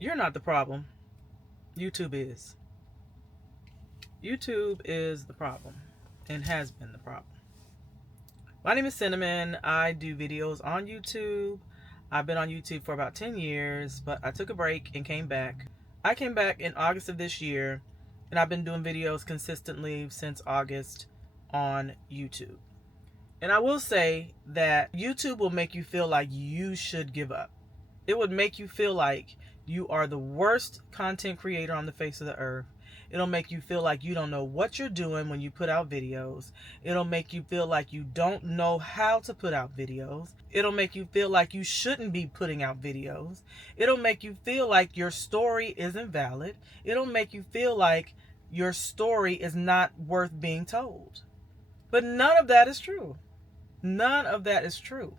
You're not the problem. YouTube is. YouTube is the problem and has been the problem. My name is Cinnamon. I do videos on YouTube. I've been on YouTube for about 10 years, but I took a break and came back. I came back in August of this year, and I've been doing videos consistently since August on YouTube. And I will say that YouTube will make you feel like you should give up. It would make you feel like you are the worst content creator on the face of the earth. It'll make you feel like you don't know what you're doing when you put out videos. It'll make you feel like you don't know how to put out videos. It'll make you feel like you shouldn't be putting out videos. It'll make you feel like your story isn't valid. It'll make you feel like your story is not worth being told. But none of that is true. None of that is true.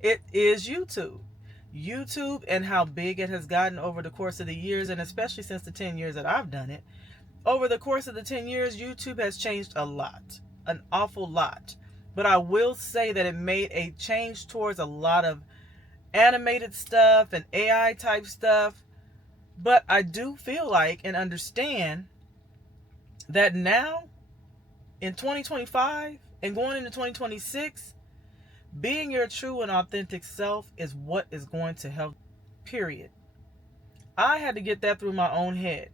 It is YouTube. YouTube and how big it has gotten over the course of the years, and especially since the 10 years that I've done it. Over the course of the 10 years, YouTube has changed a lot, an awful lot. But I will say that it made a change towards a lot of animated stuff and AI type stuff. But I do feel like and understand that now in 2025 and going into 2026, being your true and authentic self is what is going to help, period. I had to get that through my own head.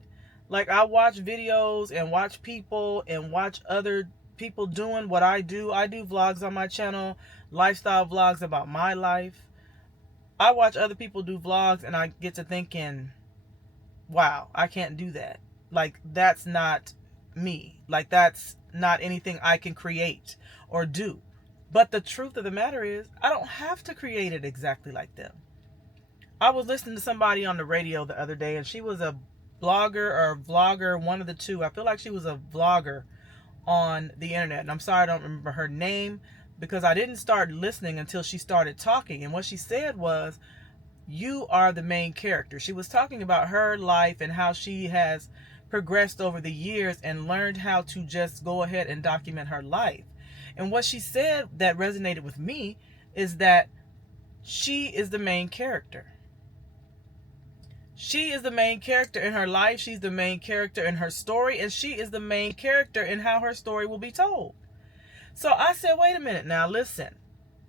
Like, I watch videos and watch people and watch other people doing what I do. I do vlogs on my channel, lifestyle vlogs about my life. I watch other people do vlogs and I get to thinking, wow, I can't do that. Like, that's not me. Like, that's not anything I can create or do. But the truth of the matter is, I don't have to create it exactly like them. I was listening to somebody on the radio the other day, and she was a blogger or a vlogger, one of the two. I feel like she was a vlogger on the internet. And I'm sorry I don't remember her name, because I didn't start listening until she started talking. And what she said was, you are the main character. She was talking about her life and how she has progressed over the years and learned how to just go ahead and document her life. And what she said that resonated with me is that she is the main character. She is the main character in her life. She's the main character in her story. And she is the main character in how her story will be told. So I said, wait a minute now, listen.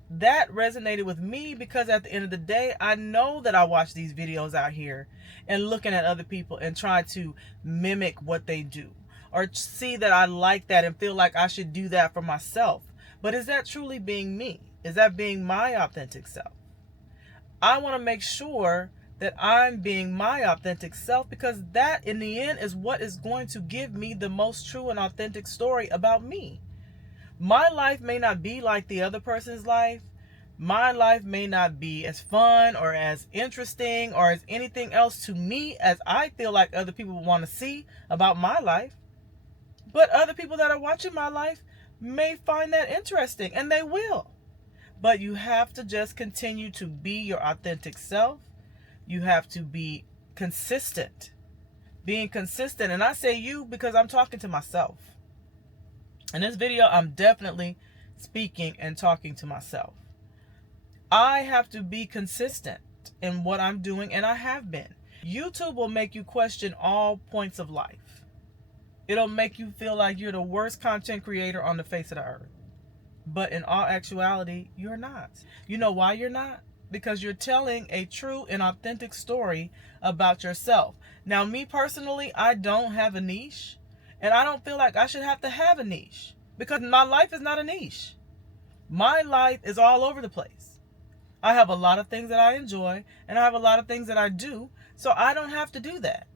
That resonated with me because at the end of the day, I know that I watch these videos out here and looking at other people and try to mimic what they do. Or see that I like that and feel like I should do that for myself. But is that truly being me? Is that being my authentic self? I want to make sure that I'm being my authentic self, because that in the end is what is going to give me the most true and authentic story about me. My life may not be like the other person's life. My life may not be as fun or as interesting or as anything else to me as I feel like other people want to see about my life. But other people that are watching my life may find that interesting, and they will. But you have to just continue to be your authentic self. You have to be consistent. Being consistent, and I say you because I'm talking to myself. In this video, I'm definitely speaking and talking to myself. I have to be consistent in what I'm doing, and I have been. YouTube will make you question all points of life. It'll make you feel like you're the worst content creator on the face of the earth. But in all actuality, you're not. You know why you're not? Because you're telling a true and authentic story about yourself. Now, me personally, I don't have a niche. And I don't feel like I should have to have a niche. Because my life is not a niche. My life is all over the place. I have a lot of things that I enjoy. And I have a lot of things that I do. So I don't have to do that.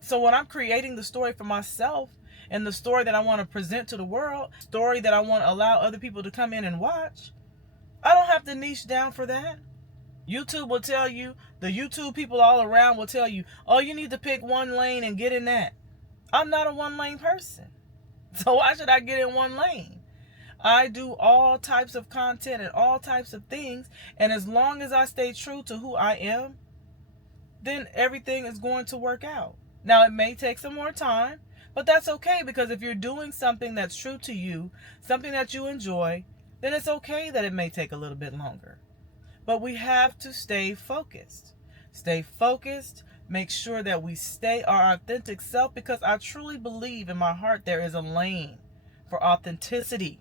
So when I'm creating the story for myself, and the story that I want to present to the world, story that I want to allow other people to come in and watch, I don't have to niche down for that. YouTube will tell you, the YouTube people all around will tell you, oh, you need to pick one lane and get in that. I'm not a one lane person. So why should I get in one lane? I do all types of content and all types of things. And as long as I stay true to who I am, then everything is going to work out. Now, it may take some more time, but that's okay, because if you're doing something that's true to you, something that you enjoy, then it's okay that it may take a little bit longer. But we have to stay focused. Stay focused, make sure that we stay our authentic self, because I truly believe in my heart there is a lane for authenticity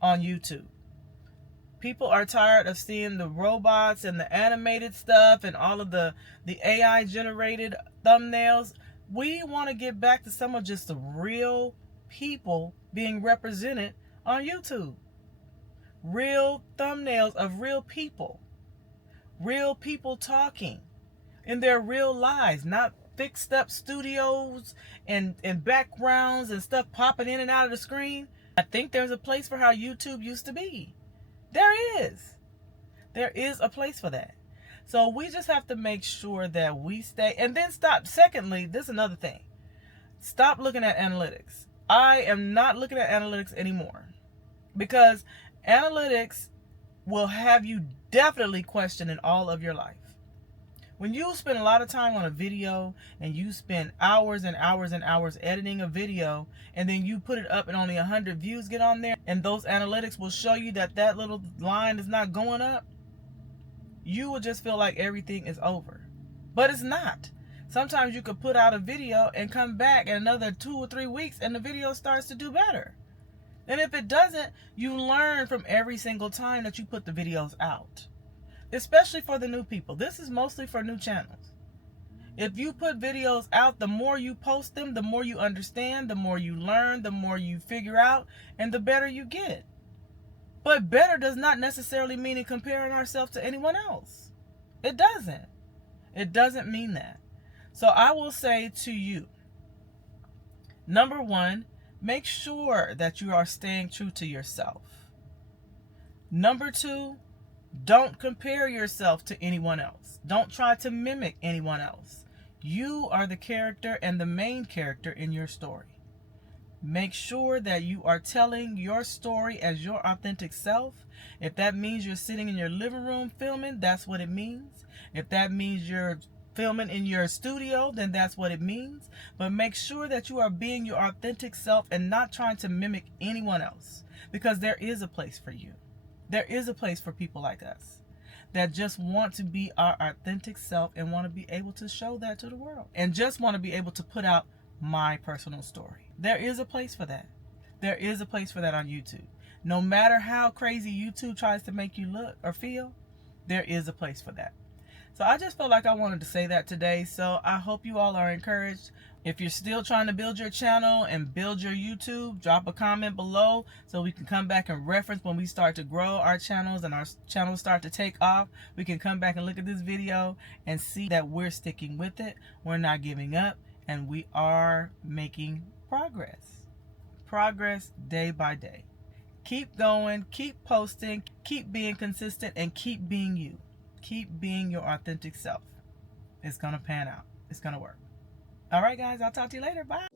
on YouTube. People are tired of seeing the robots and the animated stuff and all of the AI generated thumbnails. We want to get back to some of just the real people being represented on YouTube. Real thumbnails of real people talking in their real lives, not fixed up studios and backgrounds and stuff popping in and out of the screen. I think there's a place for how YouTube used to be. There is a place for that. So we just have to make sure that we stay, and then stop. Secondly, this is another thing. Stop looking at analytics. I am not looking at analytics anymore, because analytics will have you definitely questioning all of your life. When you spend a lot of time on a video and you spend hours and hours and hours editing a video, and then you put it up and only 100 views get on there, and those analytics will show you that that little line is not going up, you will just feel like everything is over. But it's not. Sometimes you could put out a video and come back in another 2 or 3 weeks and the video starts to do better. And if it doesn't, you learn from every single time that you put the videos out. Especially for the new people. This is mostly for new channels. If you put videos out, the more you post them, the more you understand, the more you learn, the more you figure out, and the better you get. But better does not necessarily mean in comparing ourselves to anyone else. It doesn't. It doesn't mean that. So I will say to you, number one, make sure that you are staying true to yourself. Number two, don't compare yourself to anyone else. Don't try to mimic anyone else. You are the character and the main character in your story. Make sure that you are telling your story as your authentic self. If that means you're sitting in your living room filming, that's what it means. If that means you're filming in your studio, then that's what it means. But make sure that you are being your authentic self and not trying to mimic anyone else, because there is a place for you. There is a place for people like us that just want to be our authentic self and want to be able to show that to the world, and just want to be able to put out my personal story. There is a place for that. There is a place for that on YouTube. No matter how crazy YouTube tries to make you look or feel, there is a place for that. So I just felt like I wanted to say that today. So I hope you all are encouraged. If you're still trying to build your channel and build your YouTube, drop a comment below so we can come back and reference when we start to grow our channels and our channels start to take off. We can come back and look at this video and see that we're sticking with it. We're not giving up, and we are making progress. Progress day by day. Keep going, keep posting, keep being consistent, and keep being you. Keep being your authentic self. It's going to pan out. It's going to work. All right, guys, I'll talk to you later. Bye.